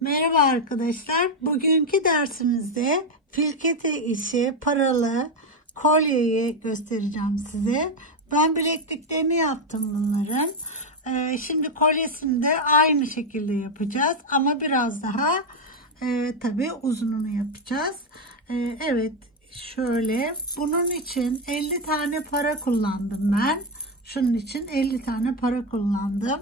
Merhaba arkadaşlar. Bugünkü dersimizde filkete işi paralı kolyeyi göstereceğim size. Ben bilekliklerini yaptım bunların. Şimdi kolyesini de aynı şekilde yapacağız ama biraz daha tabii uzununu yapacağız. Evet, şöyle bunun için 50 tane para kullandım ben. Şunun için 50 tane para kullandım.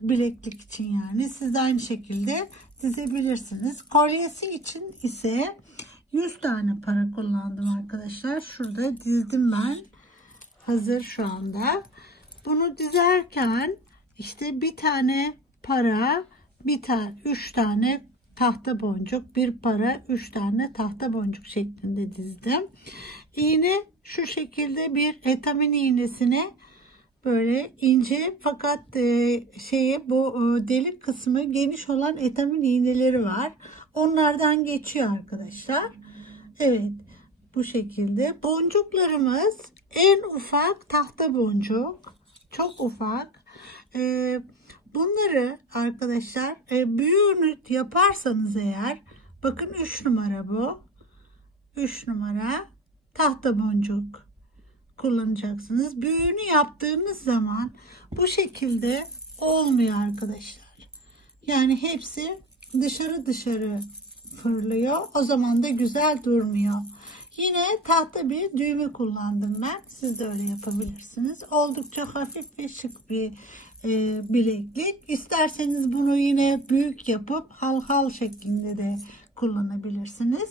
Bileklik için yani. Siz de aynı şekilde dizebilirsiniz. Kolyesi için ise 100 tane para kullandım arkadaşlar. Şurada dizdim ben. Hazır şu anda. Bunu dizerken işte bir tane para, bir tane 3 tane tahta boncuk, bir para, 3 tane tahta boncuk şeklinde dizdim. İğne şu şekilde bir etamin iğnesine böyle ince fakat bu delik kısmı geniş olan etamin iğneleri var. Onlardan geçiyor arkadaşlar. Evet, bu şekilde. Boncuklarımız en ufak tahta boncuk. Çok ufak. Bunları arkadaşlar büyüğünü yaparsanız eğer, bakın 3 numara bu. 3 numara tahta boncuk kullanacaksınız. Büyüğünü yaptığınız zaman bu şekilde olmuyor arkadaşlar. Yani hepsi dışarı fırlıyor. O zaman da güzel durmuyor. Yine tahta bir düğme kullandım ben. Siz de öyle yapabilirsiniz. Oldukça hafif ve şık bir bileklik. İsterseniz bunu yine büyük yapıp halhal şeklinde de kullanabilirsiniz.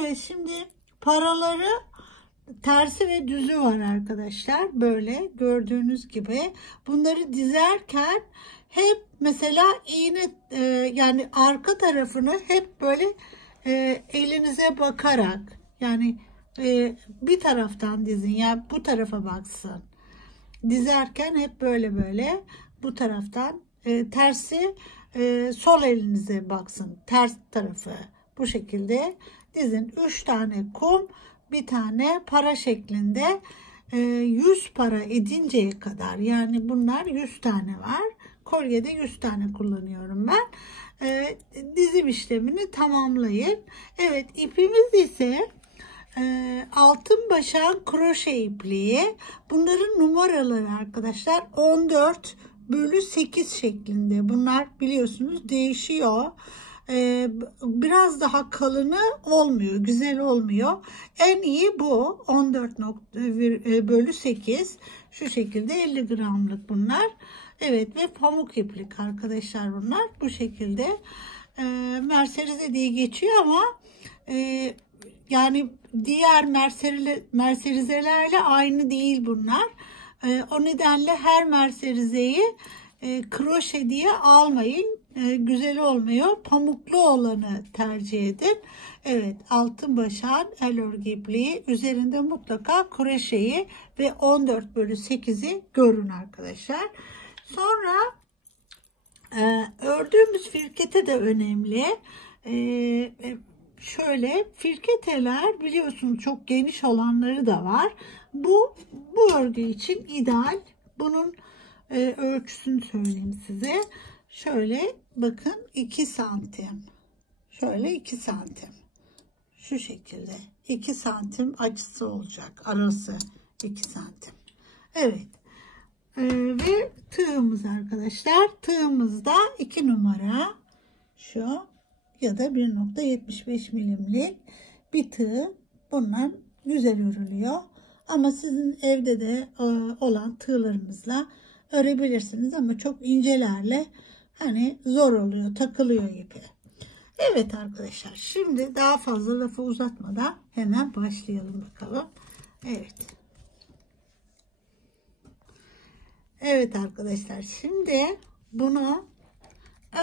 Evet, şimdi paraları tersi ve düzü var arkadaşlar. Böyle gördüğünüz gibi bunları dizerken hep mesela iğne yani arka tarafını hep böyle elinize bakarak, yani bir taraftan dizin, yani bu tarafa baksın. Dizerken hep böyle bu taraftan tersi sol elinize baksın, ters tarafı bu şekilde dizin. 3 tane kum, bir tane para şeklinde 100 para edinceye kadar, yani bunlar 100 tane var. Kolyede 100 tane kullanıyorum ben. Dizim işlemini tamamlayın. Evet, ipimiz ise altın başak kroşe ipliği. Bunların numaraları arkadaşlar 14/8 şeklinde. Bunlar biliyorsunuz değişiyor. Biraz daha kalını olmuyor, güzel olmuyor. En iyi bu 14/8, şu şekilde 50 gramlık bunlar. Evet, ve pamuk iplik arkadaşlar bunlar. Bu şekilde merserize diye geçiyor ama yani diğer merserizelerle aynı değil bunlar. O nedenle her merserizeyi kroşe diye almayın. Güzel olmuyor. Pamuklu olanı tercih edin. Evet, altın başak el örgü ipliği üzerinde mutlaka kroşeyi ve 14/8'i görün arkadaşlar. Sonra ördüğümüz firkete de önemli. Şöyle firketeler biliyorsunuz çok geniş olanları da var. Bu örgü için ideal. Bunun ölçüsünü söyleyeyim size. Şöyle bakın, 2 santim. Şöyle 2 santim. Şu şekilde 2 santim açısı olacak. Arası 2 santim. Evet. Ve tığımız arkadaşlar. Tığımızda 2 numara şu ya da 1.75 milimlik bir tığ. Bunlar güzel örülüyor. Ama sizin evde de olan tığlarınızla örebilirsiniz ama çok incelerle hani zor oluyor, takılıyor ipi. Evet arkadaşlar, şimdi daha fazla lafı uzatmadan hemen başlayalım bakalım. Evet. Evet arkadaşlar, şimdi bunu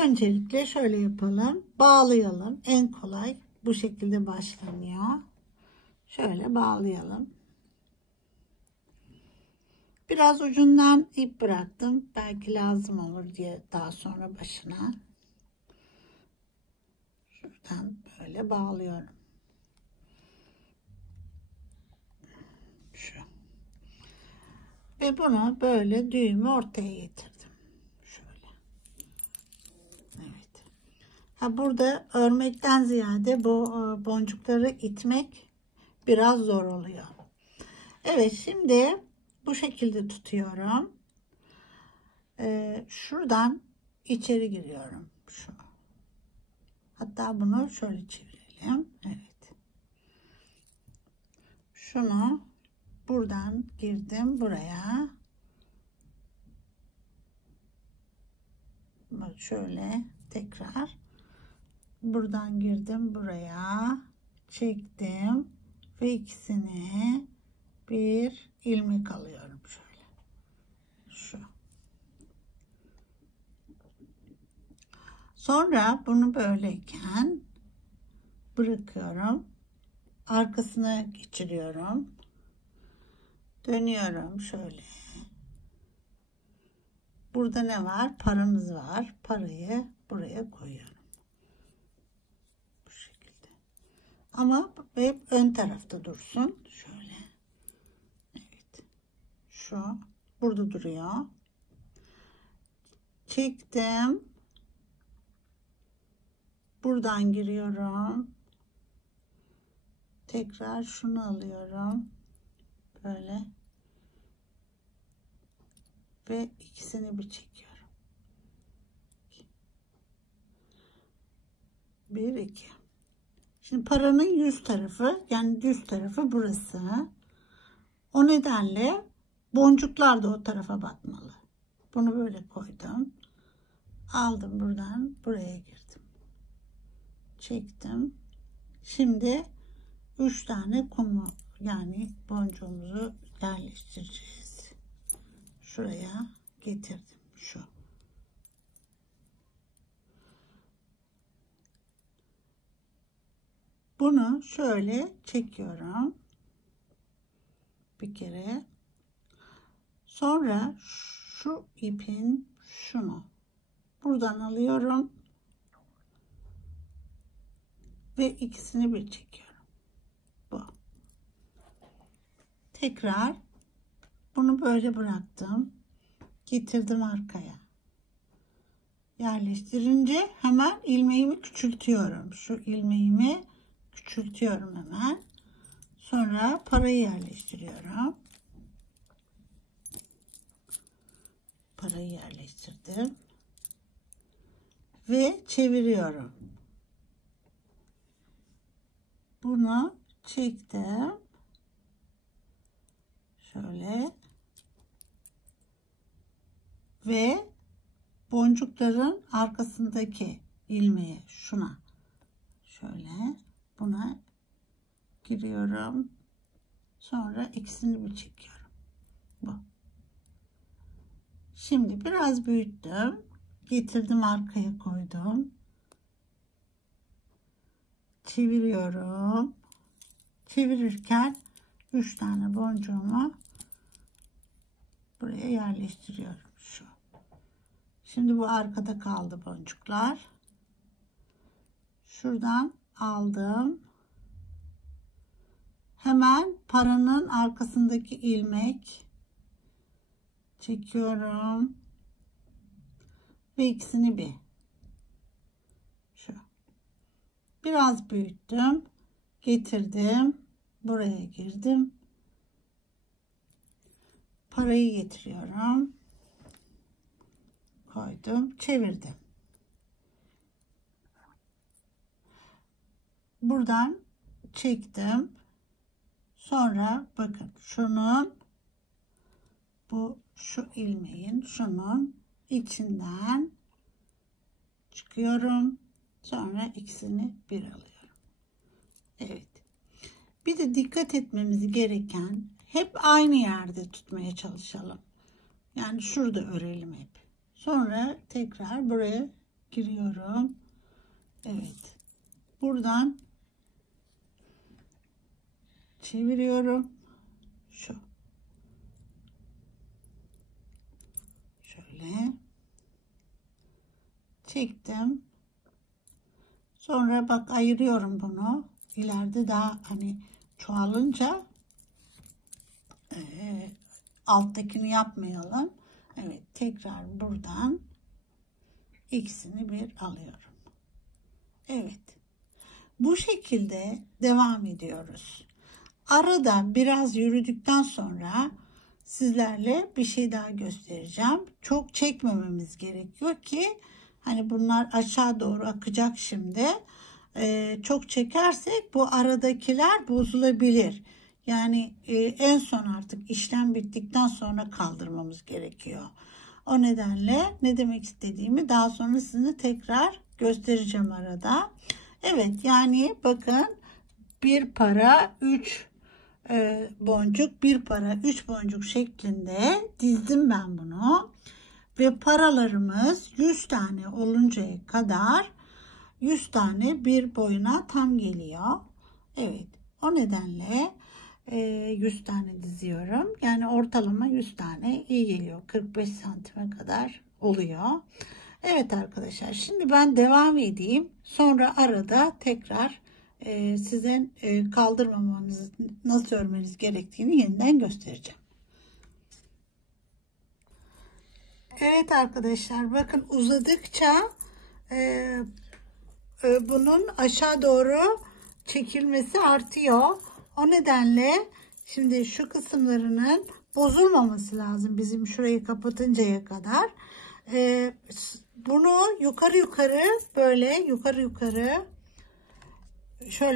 öncelikle şöyle yapalım. Bağlayalım. En kolay bu şekilde başlanıyor. Şöyle bağlayalım. Biraz ucundan ip bıraktım. Belki lazım olur diye daha sonra başına. Şuradan böyle bağlıyorum. Şu. Ve bunu böyle düğümü ortaya getirdim. Şöyle. Evet. Burada örmekten ziyade bu boncukları itmek biraz zor oluyor. Evet, şimdi bu şekilde tutuyorum. Şuradan içeri giriyorum. Şu. Hatta bunu şöyle çevirelim. Evet. Şunu buradan girdim buraya. Bak şöyle tekrar. Buradan girdim buraya. Çektim. Ve ikisini bir ilmek alıyorum şöyle. Şu. Sonra bunu böyleyken bırakıyorum. Arkasına geçiriyorum. Dönüyorum şöyle. Burada ne var? Paramız var. Parayı buraya koyuyorum. Bu şekilde. Ama hep ön tarafta dursun. Şöyle. Evet. Şu. Burada duruyor. Çektim. Buradan giriyorum. Tekrar şunu alıyorum. Böyle. Ve ikisini bir çekiyorum. 1 2. Şimdi paranın yüz tarafı, yani düz tarafı burası. O nedenle boncuklar da o tarafa batmalı. Bunu böyle koydum. Aldım buradan buraya girdim. Çektim. Şimdi 3 tane kumu, yani boncuğumuzu yerleştireceğiz. Şuraya getirdim. Şu. Bunu şöyle çekiyorum. Bir kere. Sonra şu ipin şunu buradan alıyorum. Ve ikisini bir çekiyorum. Bu. Tekrar bunu böyle bıraktım. Getirdim arkaya. Yerleştirince hemen ilmeğimi küçültüyorum. Şu ilmeğimi küçültüyorum hemen. Sonra parayı yerleştiriyorum. Parayı yerleştirdim. Ve çeviriyorum. Bunu çektim. Şöyle. Ve boncukların arkasındaki ilmeğe, şuna şöyle, buna giriyorum. Sonra ikisini bir çekiyorum. Bu. Şimdi biraz büyüttüm. Getirdim arkaya koydum. Çeviriyorum. Çevirirken 3 tane boncuğumu buraya yerleştiriyorum. Şu. Şimdi bu arkada kaldı boncuklar. Şuradan aldım. Hemen paranın arkasındaki ilmek çekiyorum. Ve ikisini bir. Şu. Biraz büyüttüm. Getirdim. Buraya girdim. Parayı getiriyorum. Koydum. Çevirdim. Buradan çektim. Sonra bakın şunun, şu ilmeğin, şunun içinden çıkıyorum. Sonra ikisini bir alıyorum. Evet. Bir de dikkat etmemiz gereken, hep aynı yerde tutmaya çalışalım. Yani şurada örelim hep. Sonra tekrar buraya giriyorum. Evet. Buradan çeviriyorum. Şu. Şöyle. Çektim. Sonra bak ayırıyorum bunu. İleride daha hani çoğalınca alttakini yapmayalım. Evet, tekrar buradan ikisini bir alıyorum. Evet. Bu şekilde devam ediyoruz. Arada biraz yürüdükten sonra sizlerle bir şey daha göstereceğim. Çok çekmememiz gerekiyor ki hani bunlar aşağı doğru akacak şimdi. Çok çekersek bu aradakiler bozulabilir. Yani en son artık işlem bittikten sonra kaldırmamız gerekiyor. O nedenle ne demek istediğimi daha sonra size tekrar göstereceğim arada. Evet, yani bakın bir para 3 boncuk, bir para 3 boncuk şeklinde dizdim ben bunu. Ve paralarımız 100 tane oluncaya kadar 100 tane bir boyuna tam geliyor. Evet, o nedenle 100 tane diziyorum. Yani ortalama 100 tane iyi geliyor. 45 santime kadar oluyor. Evet arkadaşlar, şimdi ben devam edeyim. Sonra arada tekrar sizin kaldırmamanızı, nasıl örmeniz gerektiğini yeniden göstereceğim. Evet arkadaşlar, bakın uzadıkça bunun aşağı doğru çekilmesi artıyor. O nedenle şimdi şu kısımlarının bozulmaması lazım bizim şurayı kapatıncaya kadar. Bunu yukarı böyle yukarı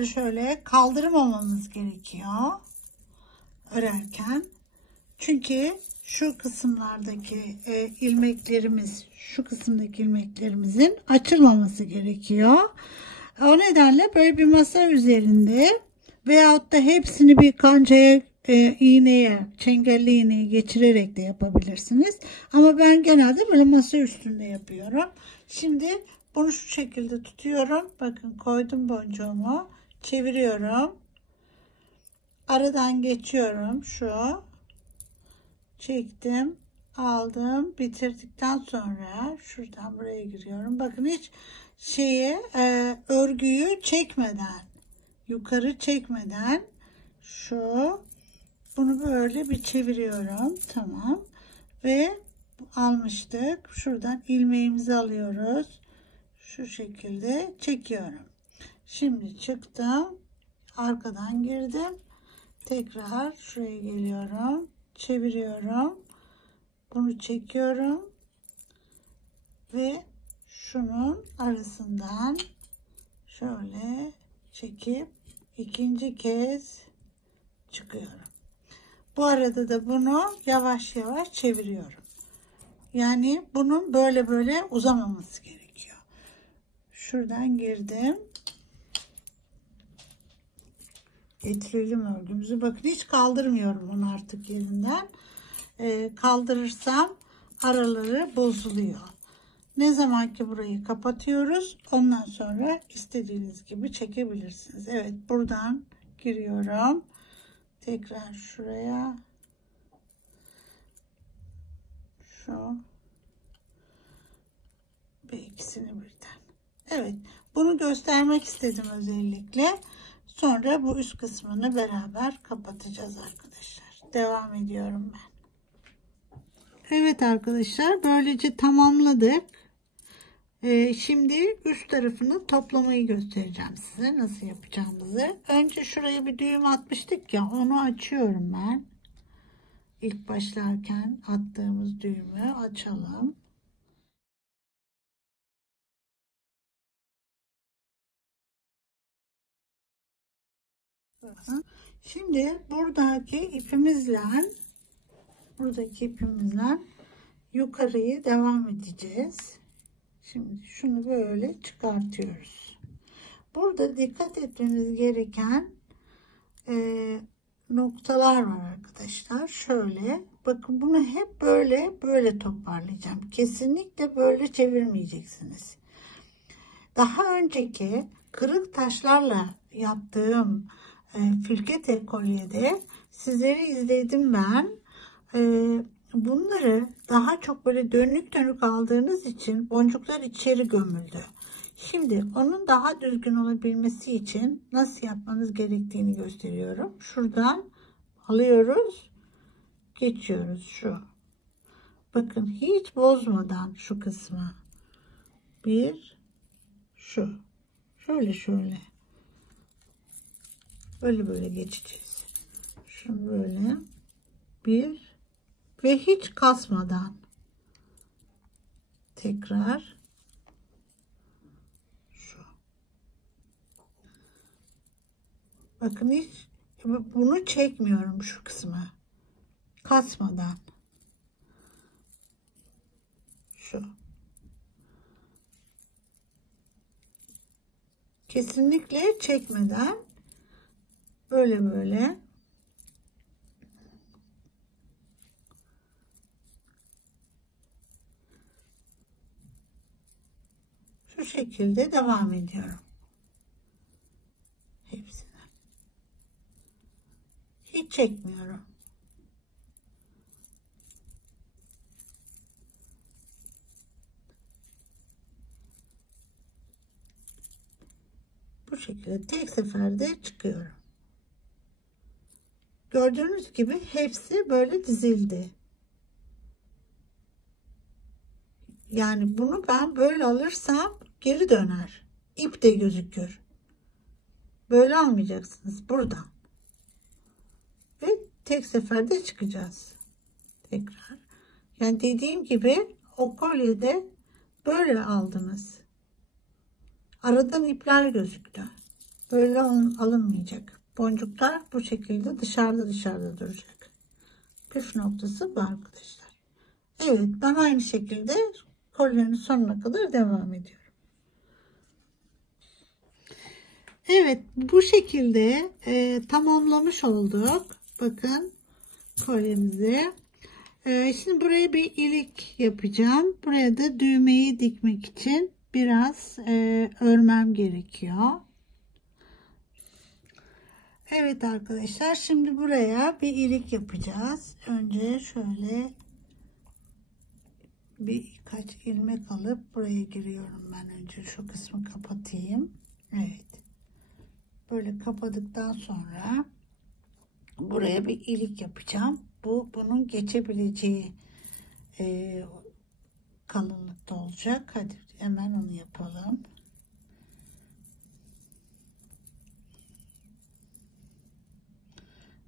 şöyle kaldırmamamız gerekiyor örerken. Çünkü şu kısımlardaki şu kısımdaki ilmeklerimizin açılmaması gerekiyor. O nedenle böyle bir masa üzerinde veyahut da hepsini bir kancaya, iğneye, çengelli iğneye geçirerek de yapabilirsiniz. Ama ben genelde böyle masa üstünde yapıyorum. Şimdi bunu şu şekilde tutuyorum. Bakın koydum boncuğumu. Çeviriyorum. Aradan geçiyorum. Çektim. Aldım. Bitirdikten sonra şuradan buraya giriyorum. Bakın hiç örgüyü çekmeden, yukarı çekmeden bunu böyle bir çeviriyorum. Tamam. Ve almıştık. Şuradan ilmeğimizi alıyoruz. Şu şekilde çekiyorum. Şimdi çıktım. Arkadan girdim. Tekrar şuraya geliyorum. Çeviriyorum. Bunu çekiyorum. Ve şunun arasından şöyle çekip ikinci kez çıkıyorum. Bu arada da bunu yavaş yavaş çeviriyorum. Yani bunun böyle uzamaması gerekiyor. Şuradan girdim. Getirelim örgümüzü. Bakın hiç kaldırmıyorum onu artık yerinden. Kaldırırsam araları bozuluyor. Ne zaman ki burayı kapatıyoruz, ondan sonra istediğiniz gibi çekebilirsiniz. Evet, buradan giriyorum. Tekrar şuraya. Ve ikisini birden. Evet, bunu göstermek istedim özellikle. Sonra bu üst kısmını beraber kapatacağız arkadaşlar. Devam ediyorum ben. Evet arkadaşlar, böylece tamamladık. Şimdi üst tarafını toplamayı göstereceğim size nasıl yapacağımızı. Önce şuraya bir düğüm atmıştık ya, onu açıyorum ben. İlk başlarken attığımız düğümü açalım. Şimdi buradaki ipimizle yukarıyı devam edeceğiz. Şimdi şunu böyle çıkartıyoruz. Burada dikkat etmemiz gereken noktalar var arkadaşlar. Şöyle bakın, bunu hep böyle toparlayacağım. Kesinlikle böyle çevirmeyeceksiniz. Daha önceki kırık taşlarla yaptığım firkete kolyede sizleri izledim ben. Bunları daha çok böyle dönük aldığınız için boncuklar içeri gömüldü. Şimdi onun daha düzgün olabilmesi için nasıl yapmanız gerektiğini gösteriyorum. Şuradan alıyoruz, geçiyoruz Bakın hiç bozmadan şu kısmı. Şu şöyle böyle geçeceğiz. Şunu böyle bir ve hiç kasmadan tekrar şu. Bakın hiç bunu çekmiyorum, şu kısmı kasmadan şu. Kesinlikle çekmeden böyle şu şekilde devam ediyorum. Hepsini. Hiç çekmiyorum. Bu şekilde tek seferde çıkıyorum. Gördüğünüz gibi hepsi böyle dizildi. Yani bunu ben böyle alırsam geri döner. İp de gözükür. Böyle almayacaksınız buradan. Ve tek seferde çıkacağız. Tekrar. Yani dediğim gibi o kolyede böyle aldınız. Aradan ipler gözüktü. Böyle alınmayacak. Boncuklar bu şekilde dışarıda duracak. Püf noktası bu arkadaşlar. Evet, ben aynı şekilde kolyenin sonuna kadar devam ediyorum. Evet, bu şekilde tamamlamış olduk. Bakın kolyemizi. Şimdi buraya bir ilik yapacağım. Buraya da düğmeyi dikmek için biraz örmem gerekiyor. Evet arkadaşlar, şimdi buraya bir ilik yapacağız. Önce şöyle birkaç ilmek alıp buraya giriyorum ben. Önce şu kısmı kapatayım. Evet. Böyle kapadıktan sonra buraya bir ilik yapacağım. Bunun geçebileceği kalınlıkta olacak. Hadi hemen onu yapalım.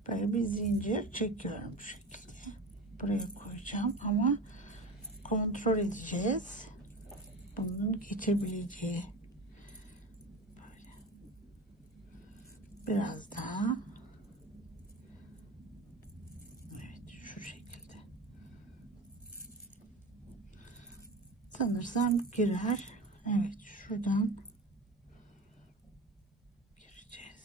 Böyle bir zincir çekiyorum bu şekilde. Buraya koyacağım ama kontrol edeceğiz. Bunun geçebileceği. Böyle. Biraz daha. Evet, şu şekilde. Sanırsam girer. Evet, şuradan gireceğiz.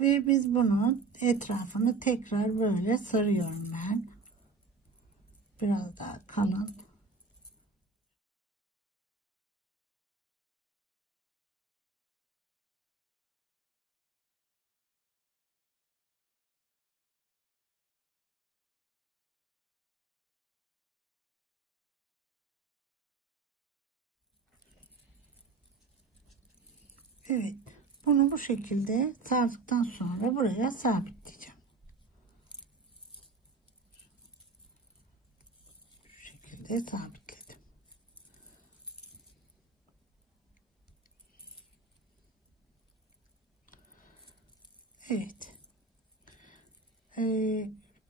Ve biz bunun etrafını tekrar böyle sarıyorum ben. Biraz daha kalın. Evet. Bunu bu şekilde sardıktan sonra buraya sabitleyeceğim. Şu şekilde sabitledim. Evet.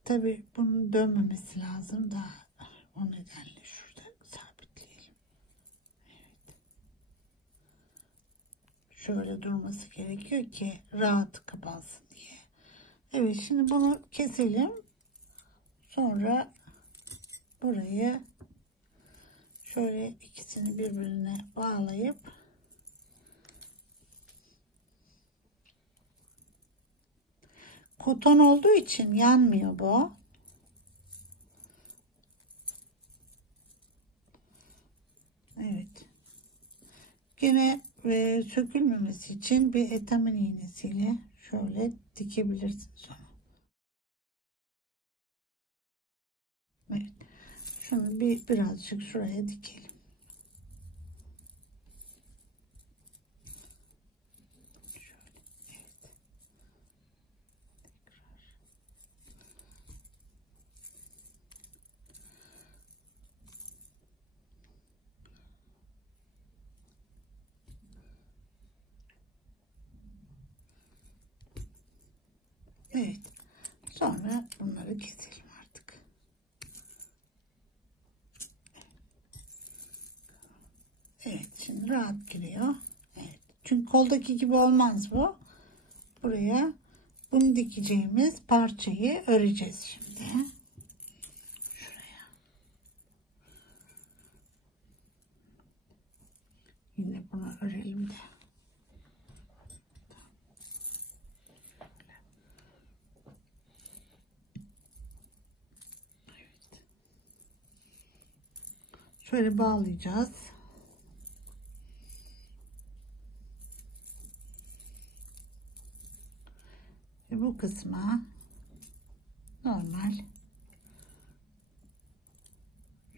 Tabii bunun dönmemesi lazım da o nedenle şurada sabitleyelim. Evet. Şöyle durması gerekiyor ki rahat kapansın diye. Evet, şimdi bunu keselim. Sonra burayı şöyle ikisini birbirine bağlayıp koton olduğu için yanmıyor bu. Evet. Yine sökülmemesi için bir etamin iğnesiyle şöyle dikebilirsiniz onu. Evet. Şunu birazcık şuraya dikelim. Şöyle. Evet. Evet. Sonra bunları keselim artık. Evet. Şimdi rahat giriyor. Evet. Çünkü koldaki gibi olmaz bu. Buraya bunu dikeceğimiz parçayı öreceğiz şimdi. Şuraya. Yine bunu örelim de. Evet. Şöyle bağlayacağız. Ve bu kısma normal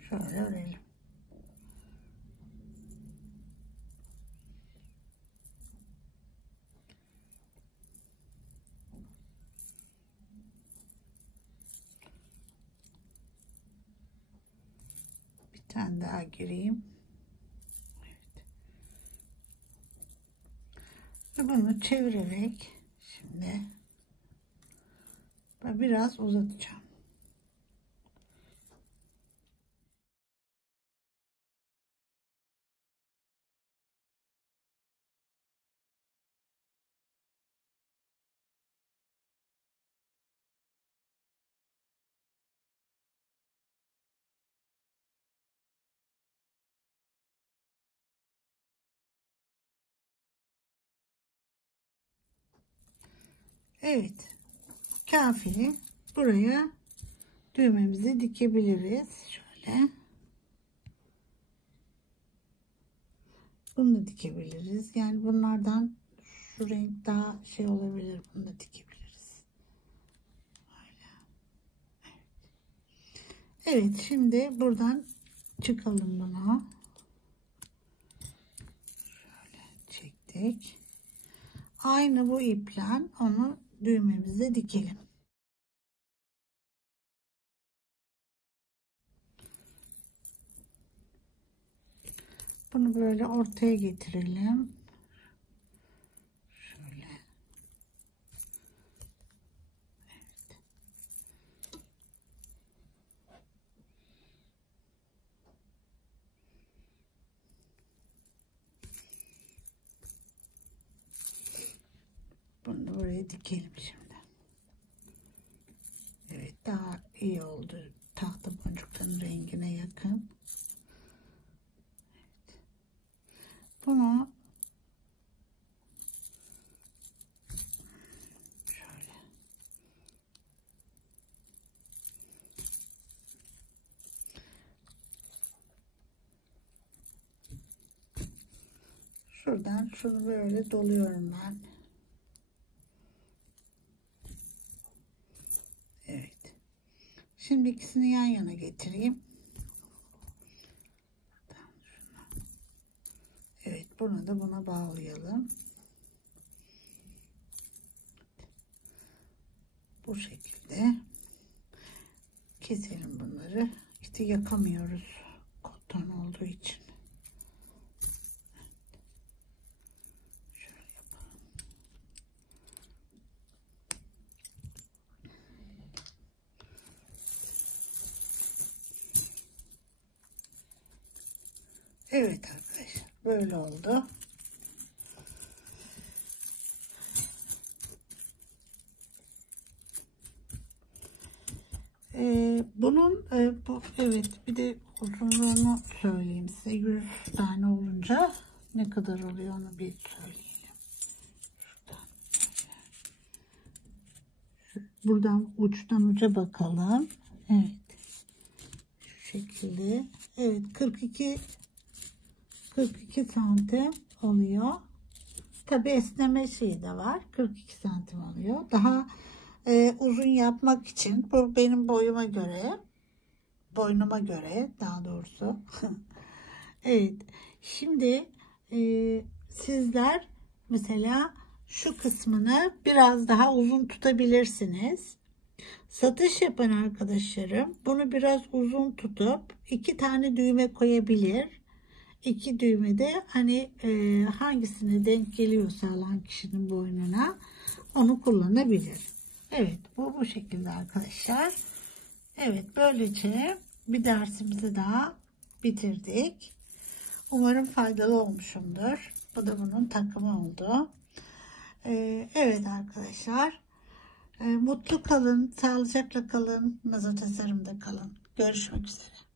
şöyle örelim. Bir tane daha gireyim. Evet. Ve bunu çevirerek şimdi biraz uzatacağım. Evet. Kafi. Buraya düğmemizi dikebiliriz. Şöyle. Bunu da dikebiliriz. Yani bunlardan şu renk daha şey olabilir. Bunu da dikebiliriz. Böyle. Evet. Şimdi buradan çıkalım bunu. Şöyle çektik. Aynı bu iple onu düğmemize dikelim. Bunu böyle ortaya getirelim. Şöyle. Evet. Bunu da buraya dikelim şimdi. Evet, daha iyi oldu. Tahta boncukların rengine yakın. Evet. Bunu şöyle şuradan şunu böyle doluyorum ben. Evet. Şimdi ikisini yan yana getireyim. Evet, bunu da buna bağlayalım. Bu şekilde keselim bunları. İşte yakamıyoruz koton olduğu için. Şöyle yapalım. Evet arkadaşlar, böyle oldu. Bunun evet, bir de uzunluğunu söyleyeyim size. 100 tane olunca ne kadar oluyor onu bir söyleyelim. Buradan uçtan uca bakalım. Evet. Şu şekilde. Evet, 42 santim oluyor. Tabi esneme şeyi de var. 42 santim oluyor. Daha uzun yapmak için, bu benim boyuma göre daha doğrusu. Evet. Şimdi sizler mesela şu kısmını biraz daha uzun tutabilirsiniz. Satış yapan arkadaşlarım bunu biraz uzun tutup 2 tane düğme koyabilir. 2 düğme de hani hangisine denk geliyorsa alan kişinin boynuna onu kullanabilir. Evet, bu şekilde arkadaşlar. Evet, böylece bir dersimizi daha bitirdik. Umarım faydalı olmuşumdur. Bu da bunun takımı oldu. Evet arkadaşlar. Mutlu kalın, sağlıcakla kalın, masa tasarımda kalın. Görüşmek üzere.